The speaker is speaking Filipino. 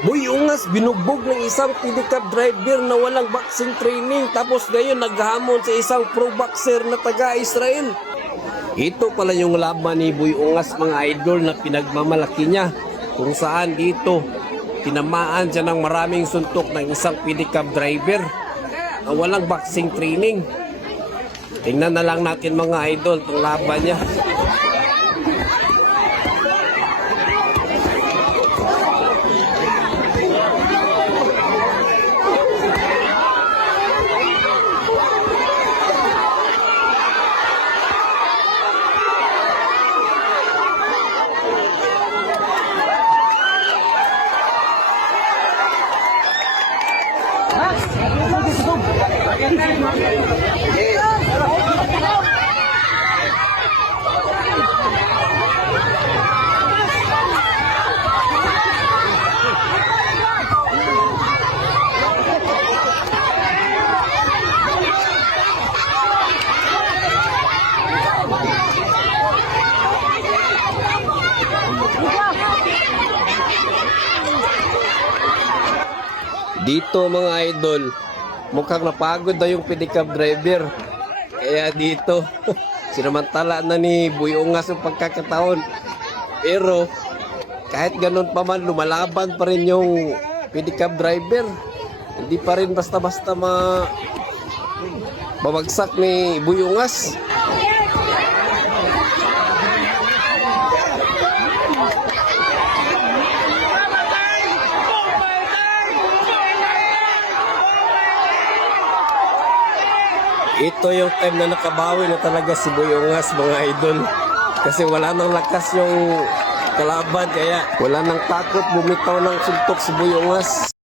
Boy Ungas, binugbog ng isang pedicab driver na walang boxing training tapos ngayon naghamon sa isang pro boxer na taga-Israel. Ito pala yung laban ni Boy Ungas mga idol na pinagmamalaki niya kung saan dito tinamaan siya ng maraming suntok ng isang pedicab driver na walang boxing training. Tingnan na lang natin mga idol itong laban niya. Dito mga idol, mukhang napagod na yung pedicab driver. Kaya dito, sinamantala na ni Boy Ungas yung pagkakataon. Pero, kahit ganun pa man, lumalaban pa rin yung pedicab driver. Hindi pa rin basta-basta babagsak ni Boy Ungas. Ito yung time na nakabawi na talaga si Boy Ungas mga idol. Kasi wala nang lakas yung kalaban kaya wala nang takot bumitaw ng suntok si Boy Ungas.